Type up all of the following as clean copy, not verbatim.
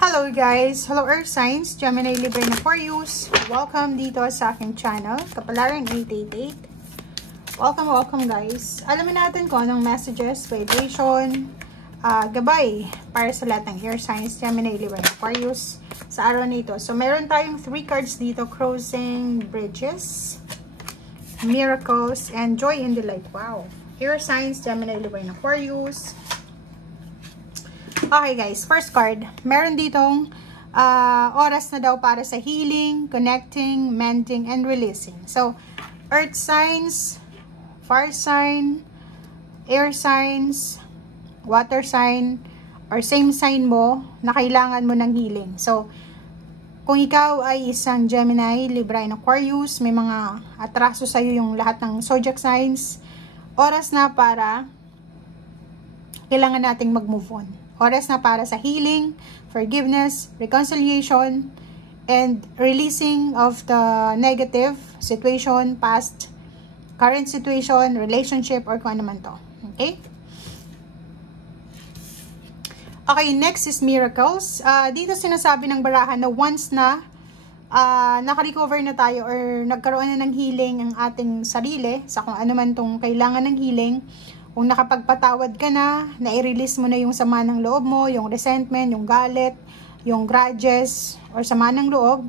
Hello guys! Hello Earth Signs! Gemini Libra na for yous. Welcome dito sa aking channel, Kapalaran 888. Welcome guys! Alamin natin kung anong messages, vibration, gabay para sa lahat ng Earth Signs, Gemini Libra na for yous sa araw na ito. So meron tayong 3 cards dito, Crossing Bridges, Miracles, and Joy in the Light. Wow! Earth Signs, Gemini Libra na for yous. Okay guys, first card, meron ditong oras na daw para sa healing, connecting, mending, and releasing. So, earth signs, fire sign, air signs, water sign, or same sign mo na kailangan mo ng healing. So, kung ikaw ay isang Gemini, Libra, and Aquarius, may mga atraso sa'yo yung lahat ng zodiac signs, oras na para kailangan nating mag-move on. Oras na para sa healing, forgiveness, reconciliation, and releasing of the negative situation, past, current situation, relationship, or kung ano man to. Okay? Okay, next is miracles. Dito sinasabi ng barahan na once na naka-recover na tayo or nagkaroon na ng healing ang ating sarili sa kung ano man tong kailangan ng healing, kung nakapagpatawad ka na, na-release mo na yung sama ng loob mo, yung resentment, yung galit, yung grudges, or sama ng loob,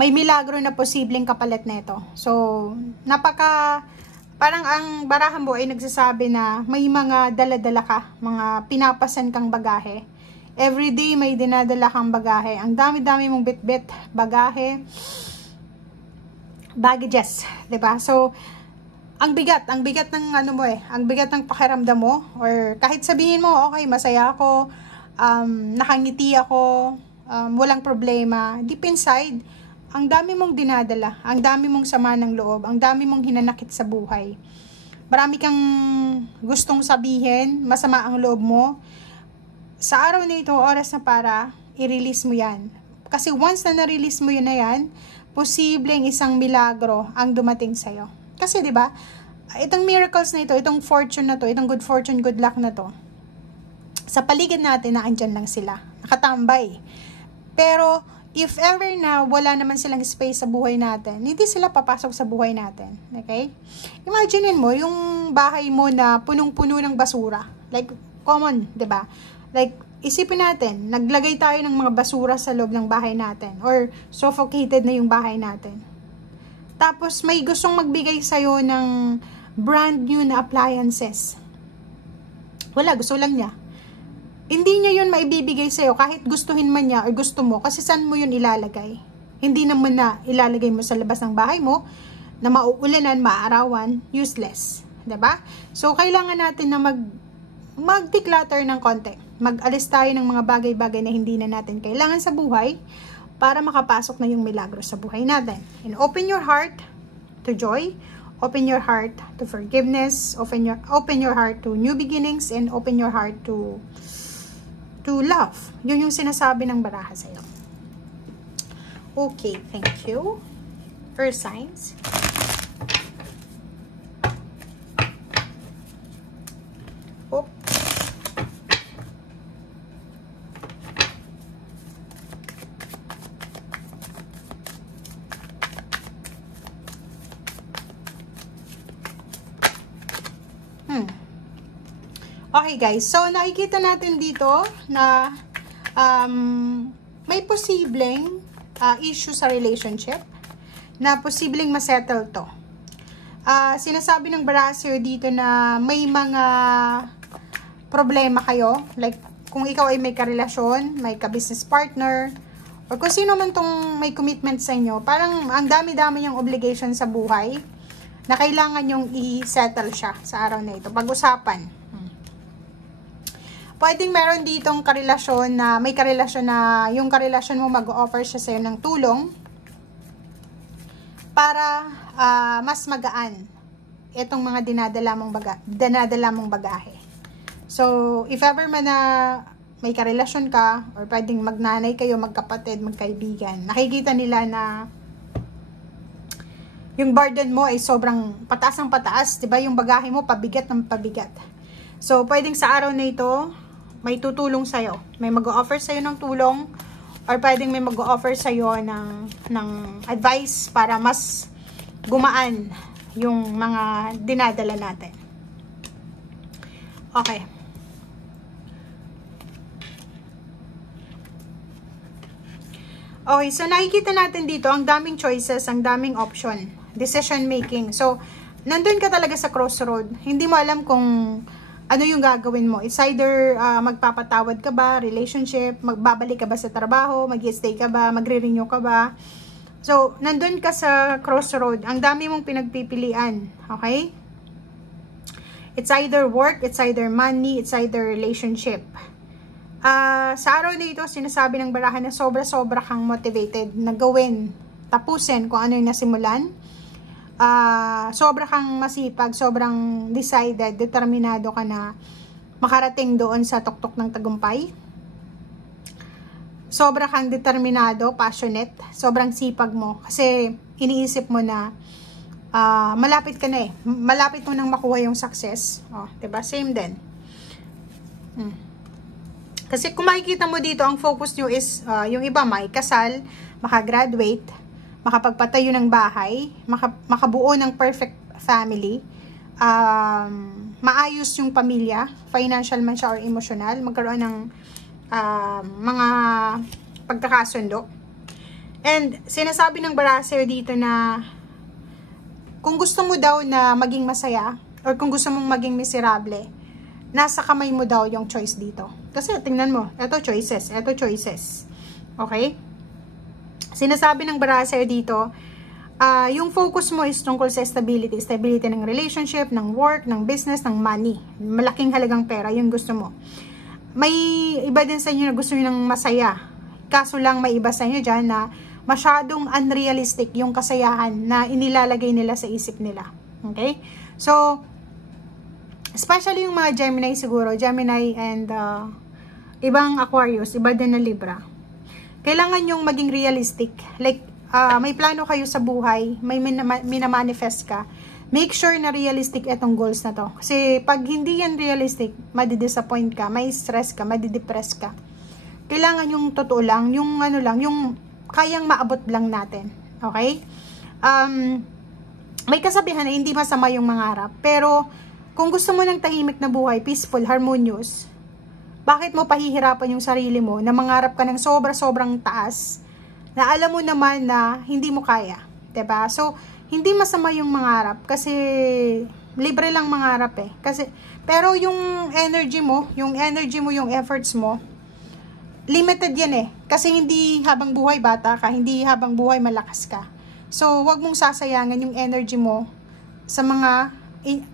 may milagro na posibleng kapalit nito. So, parang ang barahan mo ay nagsasabi na may mga dala-dala ka, mga pinapasan kang bagahe. Everyday may dinadala kang bagahe. Ang dami-dami mong bit-bit, bagahe, baggages, 'di ba? So, ang bigat ng ano mo ang bigat ng pakiramdam mo, or kahit sabihin mo, okay, masaya ako, nakangiti ako, walang problema, deep inside, ang dami mong dinadala, ang dami mong sama ng loob, ang dami mong hinanakit sa buhay. Marami kang gustong sabihin, masama ang loob mo. Sa araw na ito, oras na para i-release mo yan. Kasi once na na-release mo yun na yan, posibleng isang milagro ang dumating sa'yo. Kasi 'di ba? Itong miracles na ito, itong fortune na to, itong good fortune, good luck na to, sa paligid natin na andyan lang sila, nakatambay. Pero if ever na wala naman silang space sa buhay natin, hindi sila papasok sa buhay natin. Okay? Imagine mo yung bahay mo na punong-puno ng basura. Like common, 'di ba? Like isipin natin, naglagay tayo ng mga basura sa loob ng bahay natin, or suffocated na yung bahay natin. Tapos, may gustong magbigay sa'yo ng brand new na appliances. Wala, gusto lang niya. Hindi niya yun maibibigay sa'yo kahit gustuhin man niya or gusto mo, kasi saan mo yun ilalagay? Hindi naman na ilalagay mo sa labas ng bahay mo na mauulanan, maarawan, useless. 'Di ba? So, kailangan natin na mag-declutter ng konti. Mag-alis tayo ng mga bagay-bagay na hindi na natin kailangan sa buhay, para makapasok na yung milagro sa buhay natin. And open your heart to joy, open your heart to forgiveness, open your heart to new beginnings, and open your heart to love. Yun yung sinasabi ng baraha sa iyo. Okay, thank you. Earth signs. Oh. Okay guys, so nakikita natin dito na may posibleng issue sa relationship na posibleng masettle to. Sinasabi ng Barasir dito na may mga problema kayo, like kung ikaw ay may karelasyon, may ka-business partner, or kung sino man tong may commitment sa inyo, parang ang dami-dami yung obligation sa buhay na kailangan yung i-settle siya sa araw na ito. Pag-usapan. Pwedeng meron ditong karelasyon na may karelasyon na yung karelasyon mo mag-offer siya sa'yo ng tulong para mas magaan itong mga dinadala mong bagahe. So, if ever man na may karelasyon ka, or pwedeng magnanay kayo, magkapatid, magkaibigan, nakikita nila na yung burden mo ay sobrang pataas ng pataas, 'di ba? Yung bagahe mo pabigat ng pabigat. So, pwedeng sa araw na ito, may tutulong sa'yo. May mag-o-offer sa'yo ng tulong, or pwedeng may mag-o-offer sa'yo ng advice para mas gumaan yung mga dinadala natin. Okay. Okay, so nakikita natin dito, ang daming choices, ang daming option, decision making. So, nandun ka talaga sa crossroad. Hindi mo alam kung ano yung gagawin mo. It's either magpapatawad ka ba, relationship, magbabalik ka ba sa trabaho, mag-stay ka ba, magre-renew ka ba. So, nandun ka sa crossroad. Ang dami mong pinagpipilian. Okay? It's either work, it's either money, it's either relationship. Sa araw na ito, sinasabi ng barahan na sobra-sobra kang motivated na gawin, tapusin kung ano yung nasimulan. Sobra kang masipag, sobrang decided, determinado ka na makarating doon sa tuktok ng tagumpay. Sobra kang determinado, passionate, sobrang sipag mo. Kasi iniisip mo na malapit ka na eh. Malapit mo nang makuha yung success. Diba? Same din. Kasi kung makikita mo dito, ang focus nyo is, yung iba may kasal, makagraduate, makapagpatayo ng bahay, makabuo ng perfect family, maayos yung pamilya, financial man siya or emotional, magkaroon ng mga pagkakasundo. And sinasabi ng baraser dito na kung gusto mo daw na maging masaya, or kung gusto mong maging miserable, nasa kamay mo daw yung choice dito. Kasi tingnan mo, eto choices, eto choices. Okay? Sinasabi ng baraser dito, yung focus mo is tungkol sa stability. Stability ng relationship, ng work, ng business, ng money. Malaking halagang pera, yung gusto mo. May iba din sa inyo na gusto nyo ng masaya. Kaso lang may iba sa inyo dyan na masyadong unrealistic yung kasayahan na inilalagay nila sa isip nila. Okay? So, especially yung mga Gemini siguro, Gemini and ibang Aquarius, iba din na Libra. Kailangan yung maging realistic. Like, may plano kayo sa buhay, may minamanifest ka. Make sure na realistic itong goals na to. Kasi pag hindi yan realistic, madidisappoint ka, may stress ka, madidepress ka. Kailangan yung totoo lang, yung ano lang, yung kayang maabot lang natin. Okay? May kasabihan na hindi masama yung mangarap, pero kung gusto mo ng tahimik na buhay, peaceful, harmonious, bakit mo pahihirapan yung sarili mo na mangarap ka ng sobra-sobrang taas na alam mo naman na hindi mo kaya? Diba? So, hindi masama yung mangarap kasi libre lang mangarap eh. Pero yung energy mo, yung efforts mo, limited yan eh. Kasi hindi habang buhay bata ka, hindi habang buhay malakas ka. So, wag mong sasayangan yung energy mo sa mga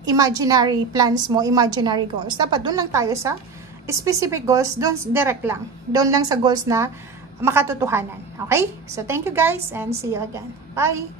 imaginary plans mo, imaginary goals. Dapat doon lang tayo sa specific goals, doon direct lang. Doon lang sa goals na makatotohanan. Okay? So, thank you guys and see you again. Bye!